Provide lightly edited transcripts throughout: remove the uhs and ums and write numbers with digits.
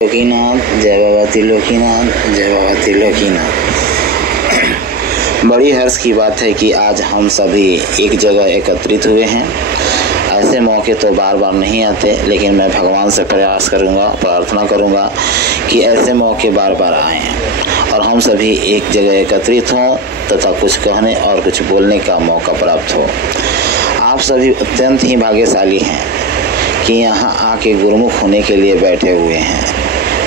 त्रिलोकीनाथ, जय बाबा त्रिलोकीनाथ, जय बाबा त्रिलोकीनाथ। बड़ी हर्ष की बात है कि आज हम सभी एक जगह एकत्रित हुए हैं। ऐसे मौके तो बार बार नहीं आते, लेकिन मैं भगवान से प्रयास करूंगा, प्रार्थना करूंगा कि ऐसे मौके बार बार आएं और हम सभी एक जगह एकत्रित हों तथा कुछ कहने और कुछ बोलने का मौका प्राप्त हो। आप सभी अत्यंत ही भाग्यशाली हैं कि यहाँ आके गुरुमुख होने के लिए बैठे हुए हैं।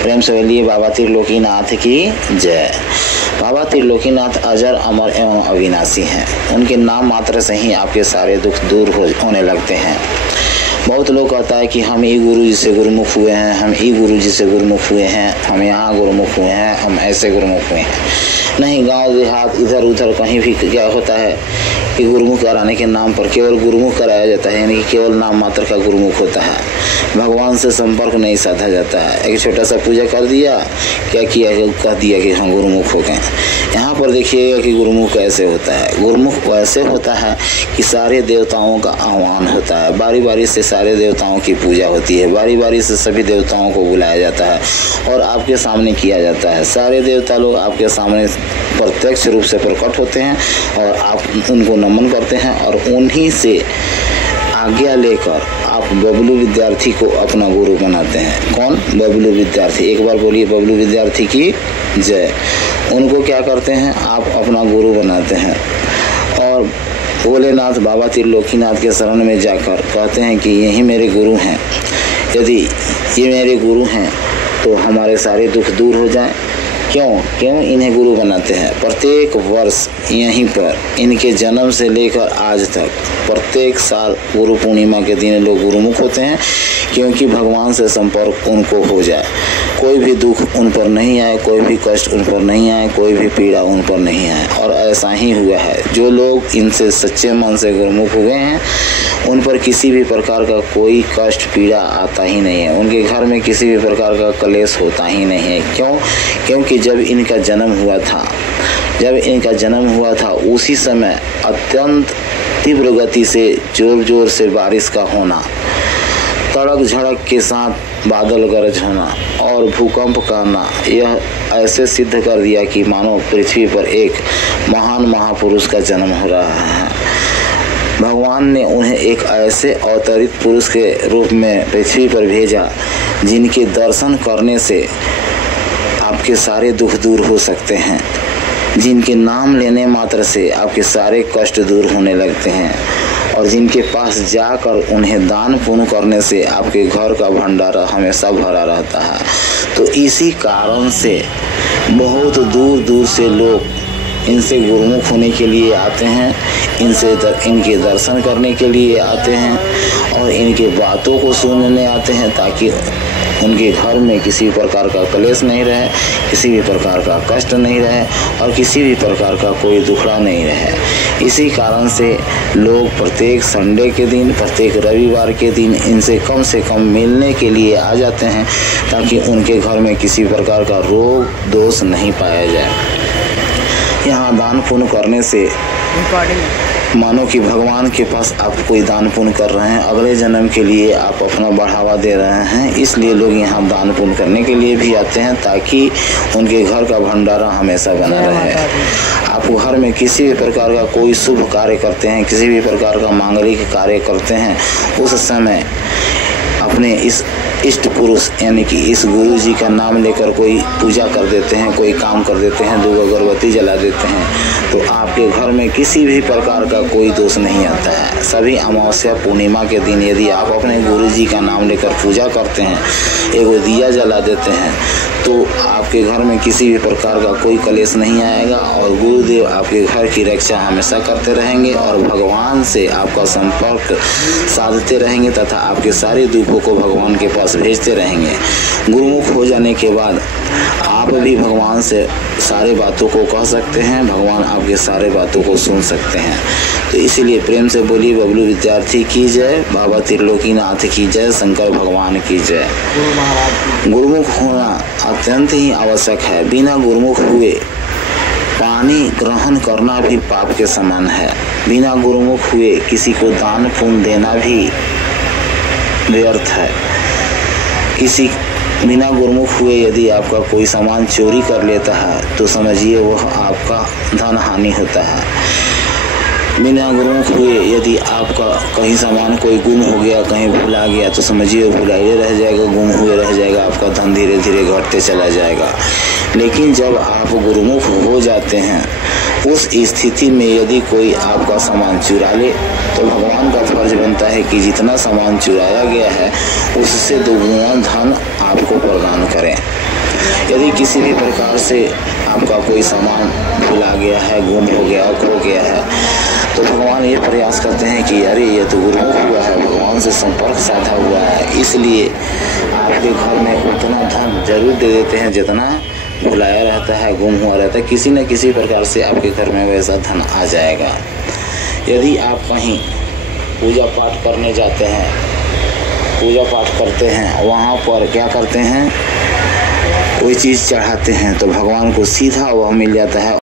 प्रेम से बोलिए बाबा त्रिलोकीनाथ की जय। बाबा त्रिलोकीनाथ अजर, अमर एवं अविनाशी हैं। उनके नाम मात्र से ही आपके सारे दुख दूर होने लगते हैं। बहुत लोग कहता है कि हम ई गुरु जी से गुरुमुख हुए हैं, हम ई गुरु जी से गुरुमुख हुए हैं, हम यहाँ गुरुमुख हुए हैं, हम ऐसे गुरुमुख हुए हैं। नहीं, गांव देहात इधर उधर कहीं भी क्या होता है कि गुरुमुख कराने के नाम पर केवल गुरुमुख कराया जाता है, यानी कि केवल नाम मात्र का गुरुमुख होता है। भगवान से संपर्क नहीं साधा जाता है। एक छोटा सा पूजा कर दिया, क्या किया, कह दिया कि हम गुरुमुख हो गए। यहाँ पर देखिएगा कि गुरुमुख कैसे होता है। गुरुमुख वैसे होता है कि सारे देवताओं का आह्वान होता है, बारी बारी से सारे देवताओं की पूजा होती है, बारी बारी से सभी देवताओं को बुलाया जाता है और आपके सामने किया जाता है। सारे देवता लोग आपके सामने प्रत्यक्ष रूप से प्रकट होते हैं और आप उनको नमन करते हैं और उन्हीं से आज्ञा लेकर आप बबलू विद्यार्थी को अपना गुरु बनाते हैं। कौन? बबलू विद्यार्थी। एक बार बोलिए बबलू विद्यार्थी की जय। उनको क्या करते हैं? आप अपना गुरु बनाते हैं और भोलेनाथ बाबा त्रिलोकीनाथ के शरण में जाकर कहते हैं कि यही मेरे गुरु हैं। यदि ये मेरे गुरु हैं तो हमारे सारे दुख दूर हो जाएं। क्यों इन्हें गुरु बनाते हैं? प्रत्येक वर्ष यहीं पर इनके जन्म से लेकर आज तक प्रत्येक साल गुरु पूर्णिमा के दिन लोग गुरुमुख होते हैं, क्योंकि भगवान से संपर्क उनको हो जाए, कोई भी दुख उन पर नहीं आए, कोई भी कष्ट उन पर नहीं आए, कोई भी पीड़ा उन पर नहीं आए। और ऐसा ही हुआ है। जो लोग इनसे सच्चे मन से गुरुमुख हुए हैं उन पर किसी भी प्रकार का कोई कष्ट पीड़ा आता ही नहीं है। उनके घर में किसी भी प्रकार का क्लेश होता ही नहीं है। क्योंकि जब इनका जन्म हुआ था उसी समय अत्यंत तीव्र गति से जोर से बारिश का होना, तड़क झड़क के साथ बादल गरज होना और भूकंप करना, यह ऐसे सिद्ध कर दिया कि मानो पृथ्वी पर एक महान महापुरुष का जन्म हो रहा है। भगवान ने उन्हें एक ऐसे अवतरित पुरुष के रूप में पृथ्वी पर भेजा जिनके दर्शन करने से आपके सारे दुख दूर हो सकते हैं, जिनके नाम लेने मात्र से आपके सारे कष्ट दूर होने लगते हैं और जिनके पास जाकर उन्हें दान पुण्य करने से आपके घर का भंडारा हमेशा भरा रहता है। तो इसी कारण से बहुत दूर दूर से लोग इनसे गुरुमुख होने के लिए आते हैं, इनके दर्शन करने के लिए आते हैं और इनके बातों को सुनने आते हैं, ताकि उनके घर में किसी भी प्रकार का क्लेश नहीं रहे, किसी भी प्रकार का कष्ट नहीं रहे और किसी भी प्रकार का कोई दुखड़ा नहीं रहे। इसी कारण से लोग प्रत्येक संडे के दिन, प्रत्येक रविवार के दिन इनसे कम से कम मिलने के लिए आ जाते हैं, ताकि उनके घर में किसी प्रकार का रोग दोष नहीं पाया जाए। यहाँ दान पुण्य करने से मानो कि भगवान के पास आप कोई दान पुण्य कर रहे हैं, अगले जन्म के लिए आप अपना बढ़ावा दे रहे हैं। इसलिए लोग यहाँ दान पुण्य करने के लिए भी आते हैं, ताकि उनके घर का भंडारा हमेशा बना रहे। आप घर में किसी भी प्रकार का कोई शुभ कार्य करते हैं, किसी भी प्रकार का मांगलिक कार्य करते हैं, उस समय अपने इस इष्ट पुरुष यानी कि इस गुरु जी का नाम लेकर कोई पूजा कर देते हैं, कोई काम कर देते हैं, 2 अगरबत्ती जला देते हैं, तो आपके घर में किसी भी प्रकार का कोई दोष नहीं आता है। सभी अमावस्या पूर्णिमा के दिन यदि आप अपने गुरु जी का नाम लेकर पूजा करते हैं, एगो दिया जला देते हैं, तो आपके घर में किसी भी प्रकार का कोई क्लेश नहीं आएगा और गुरुदेव आपके घर की रक्षा हमेशा करते रहेंगे और भगवान से आपका संपर्क साधते रहेंगे तथा आपके सारे दुखों को भगवान के पास भेजते रहेंगे। गुरुमुख हो जाने के बाद आप भी भगवान से सारे बातों को कह सकते हैं, भगवान आपके सारे बातों को सुन सकते हैं। तो इसीलिए प्रेम से बोलिए बबलू विद्यार्थी की जय, बाबा त्रिलोकीनाथ की जय, शंकर भगवान की जय। गुरुमुख होना अत्यंत ही आवश्यक है। बिना गुरुमुख हुए पानी ग्रहण करना भी पाप के समान है। बिना गुरुमुख हुए किसी को दान पुण्य देना भी व्यर्थ है। किसी बिना गुरुमुख हुए यदि आपका कोई सामान चोरी कर लेता है तो समझिए वह आपका धन हानि होता है। बिना गुरुमुख हुए यदि आपका कहीं सामान कोई गुम हो गया, कहीं भुला गया, तो समझिए भुलाए रह जाएगा, गुम हुए रह जाएगा, आपका धन धीरे धीरे घटते चला जाएगा। लेकिन जब आप गुरुमुख हो जाते हैं, उस स्थिति में यदि कोई आपका सामान चुरा ले तो भगवान का फर्ज बनता है कि जितना सामान चुराया गया है उससे दोगुना धन आपको प्रदान करें। यदि किसी भी प्रकार से आपका कोई सामान भुला गया है, गुम हो गया, खो गया है, तो भगवान ये प्रयास करते हैं कि अरे ये तो गुरुमुख हुआ है, भगवान से संपर्क साधा हुआ है, इसलिए आपके घर में उतना धन जरूर दे देते हैं जितना भुलाया रहता है, गुम हुआ रहता है। किसी न किसी प्रकार से आपके घर में वैसा धन आ जाएगा। यदि आप कहीं पूजा पाठ करने जाते हैं, पूजा पाठ करते हैं, वहाँ पर क्या करते हैं, कोई चीज़ चढ़ाते हैं तो भगवान को सीधा वह मिल जाता है।